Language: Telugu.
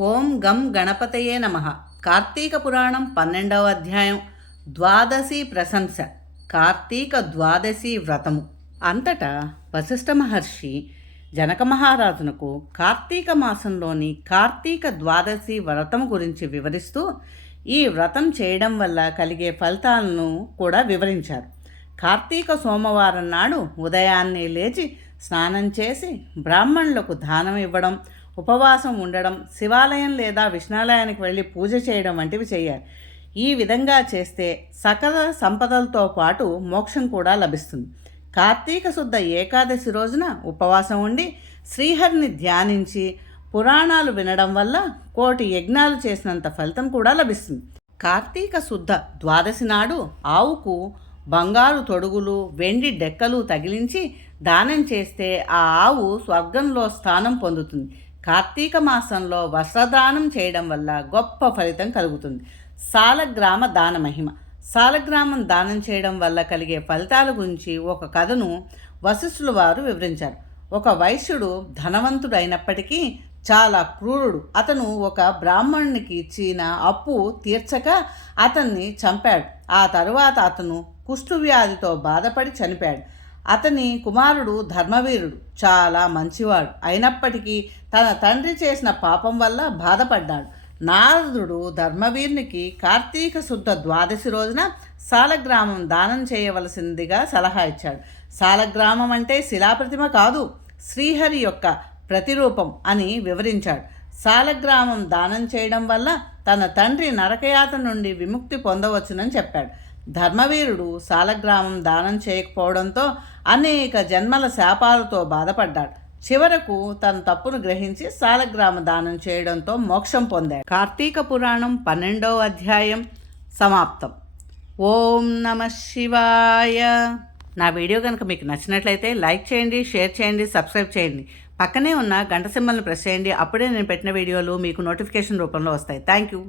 ఓం గం గణపతయే నమ. కార్తీక పురాణం పన్నెండవ అధ్యాయం. ద్వాదశి ప్రశంస. కార్తీక ద్వాదశి వ్రతము. అంతటా వశిష్ఠ మహర్షి జనక మహారాజునకు కార్తీక మాసంలోని కార్తీక ద్వాదశి వ్రతం గురించి వివరిస్తూ ఈ వ్రతం చేయడం వల్ల కలిగే ఫలితాలను కూడా వివరించారు. కార్తీక సోమవారం నాడు ఉదయాన్నే లేచి స్నానం చేసి బ్రాహ్మణులకు దానం ఇవ్వడం ఉపవాసం ఉండడం శివాలయం లేదా విష్ణాలయానికి వెళ్ళి పూజ చేయడం వంటివి చేయాలి. ఈ విధంగా చేస్తే సకల సంపదలతో పాటు మోక్షం కూడా లభిస్తుంది. కార్తీక శుద్ధ ఏకాదశి రోజున ఉపవాసం ఉండి శ్రీహరిని ధ్యానించి పురాణాలు వినడం వల్ల కోటి యజ్ఞాలు చేసినంత ఫలితం కూడా లభిస్తుంది. కార్తీక శుద్ధ ద్వాదశి నాడు ఆవుకు బంగారు తొడుగులు వెండి డెక్కలు తగిలించి దానం చేస్తే ఆ ఆవు స్వర్గంలో స్థానం పొందుతుంది. కార్తీక మాసంలో వస్త్రదానం చేయడం వల్ల గొప్ప ఫలితం కలుగుతుంది. సాలగ్రామ దాన మహిమ. సాలగ్రామం దానం చేయడం వల్ల కలిగే ఫలితాల గురించి ఒక కథను వశిష్ఠుల వారు వివరించారు. ఒక వైశ్యుడు ధనవంతుడైనప్పటికీ చాలా క్రూరుడు. అతను ఒక బ్రాహ్మణునికి ఇచ్చిన అప్పు తీర్చక అతన్ని చంపాడు. ఆ తరువాత అతను కుష్ఠువ్యాధితో బాధపడి చనిపాడు అతని కుమారుడు ధర్మవీరుడు చాలా మంచివాడు. అయినప్పటికీ తన తండ్రి చేసిన పాపం వల్ల బాధపడ్డాడు. నారదుడు ధర్మవీరునికి కార్తీక శుద్ధ ద్వాదశి రోజున సాలగ్రామం దానం చేయవలసిందిగా సలహా ఇచ్చాడు. సాలగ్రామం అంటే శిలాప్రతిమ కాదు శ్రీహరి యొక్క ప్రతిరూపం అని వివరించాడు. సాలగ్రామం దానం చేయడం వల్ల తన తండ్రి నరకయాత నుండి విముక్తి పొందవచ్చునని చెప్పాడు. ధర్మవీరుడు సాలగ్రామం దానం చేయకపోవడంతో అనేక జన్మల శాపాలతో బాధపడ్డాడు. చివరకు తన తప్పును గ్రహించి సాలగ్రామ దానం చేయడంతో మోక్షం పొందాడు. కార్తీక పురాణం పన్నెండవ అధ్యాయం సమాప్తం. ఓం నమ శివాయ. నా వీడియో కనుక మీకు నచ్చినట్లయితే లైక్ చేయండి షేర్ చేయండి సబ్స్క్రైబ్ చేయండి. పక్కనే ఉన్న గంట సింబల్ని ప్రెస్ చేయండి. అప్పుడే నేను పెట్టిన వీడియోలు మీకు నోటిఫికేషన్ రూపంలో వస్తాయి. Thank you